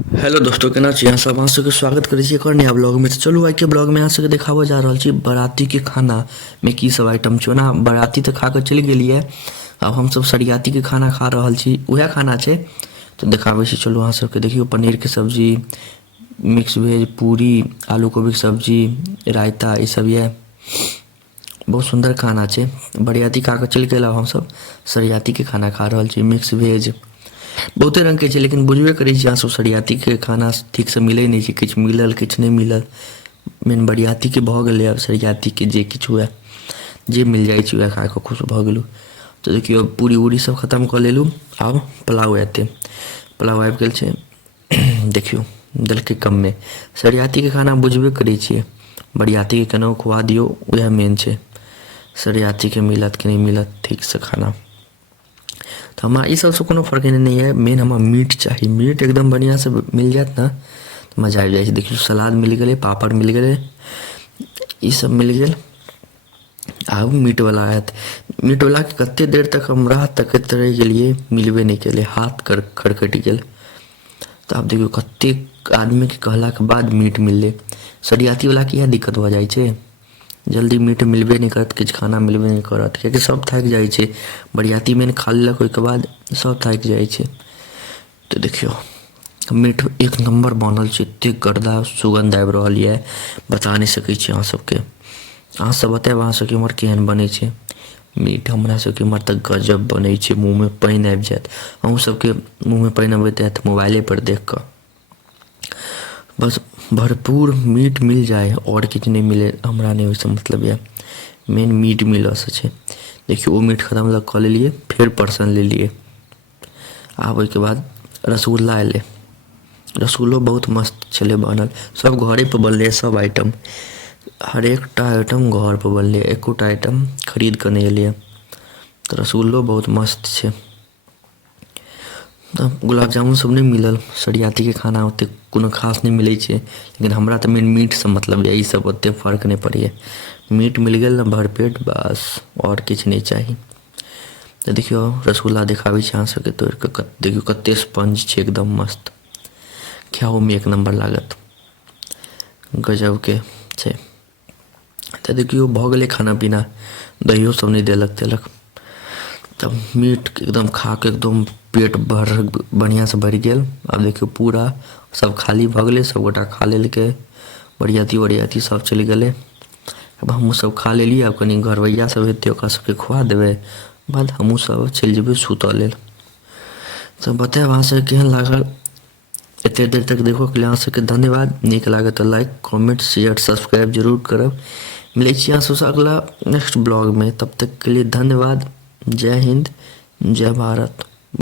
Hello दोस्तों, केना छी अहाँ सब? अहाँ सबके स्वागत करै छी एक और नया ब्लॉग में। तो चलू आइ के ब्लॉग में अहाँ सबके देखाबऽ जा रहल छी बराती के खाना में की सब आइटम छै। ओना बराती तऽ खा कऽ चलि गेलियै, अब हमसब सरियाती के खाना खा रहल छी। उएह खाना छै तो देखाबै छी। चलू अहाँ सबके देखियौ, पनीर के सब्जी, मिक्स वेज, पूरी, आलू कोबी के सब्जी, रायता, ई सब ये। बहुत सुंदर खाना छै। बरियाती खा कऽ चलि गेल, अब हमसब सरियाती के खाना खा रहल छी। मिक्स वेज बहुते रंग के छै, लेकिन बुझबे करै छी अहाँ सब सरियाती के खाना ठीक से मिलै नहि छै। किछु मिलल, किछु नहि मिलल। मेन बरियाती के भऽ गेलै, अब सरियाती के जे किछु हुए, जे मिल जाइ छै वएह खा कऽ खुश भऽ गेलहुँ। तऽ देखियौ, पूरी उरी सब खत्म कऽ लेलहुँ। आब पुलाव एतै। पुलाव आबि गेल छै। देखियौ देलकै कम्मे। सरियाती के खाना बुझबे करै छियै, बरियाती के केनाहु खुआ दियौ, वएह मेन छै। सरियाती के मिलत कि नहि मिलत ठीक से खाना, तो हमरा ई सबसँ कोनो फर्क नहीं है। मेन हमरा मीट चाही। मीट एकदम बढ़िया से मिल जायत ना तो मजा आबि जाइ छै। देखियौ सलाद मिल गेलै, पापड़ मिल गेलै, ई सब मिल गेल। आब मीट वाला आयत। मीट वाला के कते देर तक हम राह तकैत रहि गेलियै, मिलबे नहीं केलै, हाथ खड़कटि गेल। तऽ आब देखियौ कतेक आदमी के कहलाके बाद मीट मिललै। सरियाती वाला के इएह दिक्कत भऽ जाइ छै, जल्दी मीट मिलबे नहीं करत, किछु खाना मिलबे नहीं करत, कियाकि सब थाकि जाइ छै। बरियाती में खा लेलक, ओहिके बाद सब थाकि जाइ छै। तो देखियौ मीट एक नंबर बनल छै, एतेक गर्दा सुगंध आबि रहल ये, बता नहीं सकै छी अहाँ सबके। अहाँ सब बतायब अहाँ सबके उम्हर केहन बनै छै मीट। हमरा सबके उम्हर तऽ गजब बनै छै, मुँह में पानि आबि जायत। अहूँ सबके मुँह में पानि अबैत हैत मोबाइले पर देख कऽ। बस भरपूर मीट मिल जाए और किछु नहीं मिले, हमरा नहीं ओहिसँ मतलब यऽ। मेन मीट मिलऽसँ छै। देखियौ ओ मीट खत्म कऽ लेलियै, फेर परसन लेलियै। आब ओहिके बाद रसगुल्ला एलै। रसगुल्लो बहुत मस्त छलै बनल, सब घरे पर बनलै। सब आइटम, हर एकटा आइटम घर पर बनलै, एकोटा आइटम खरीद कऽ नहीं एलै। तऽ रसगुल्लो बहुत मस्त छै। गुलाब जामुन सब नहीं मिलल। सरियाती के खाना ओते कोनो खास नहीं मिलै छै, लेकिन हमरा तऽ मेन मीटसँ मतलब यऽ। ई सब ओते फर्क नहीं पड़ैए। मीट मिल गेल ने भरपेट, बस और किछु नहीं चाही। तऽ देखियौ रसगुल्ला देखाबै छी अहाँ सबके तोड़ि कऽ। देखियौ कते स्पंज छै, एकदम मस्त। खाओमे एक नंबर लागत, गजब के छै। तऽ देखियौ भऽ गेलै खाना पीना, दहियो सब नहीं देलक। तब मीट एकदम खा के एकदम पेट बढ़िया से भरि गेल। अब देखियौ पूरा सब खाली भऽ गेलै, सबगोटा खा लेलकै। बरियाती सब चलि गेलै। अब हमहूँ सब खा लेलियै। आब कनि घरवैया सब हेतै, ओकरा सबके खुआ देबै, बाद हमहूँ सब चलि जेबै सुतऽ लेल। तऽ बतायब अहाँ सबके केहन लागल। एते देर तक देखो के लिए अहाँ सबके धन्यवाद। नीक लागत तऽ लाइक, कमेंट, शेयर, सब्सक्राइब जरूर करब। मिलै छी अहाँ सबसँ अगला नेक्स्ट ब्लॉग में। तब तक के लिए धन्यवाद। जय हिंद, जय भारत।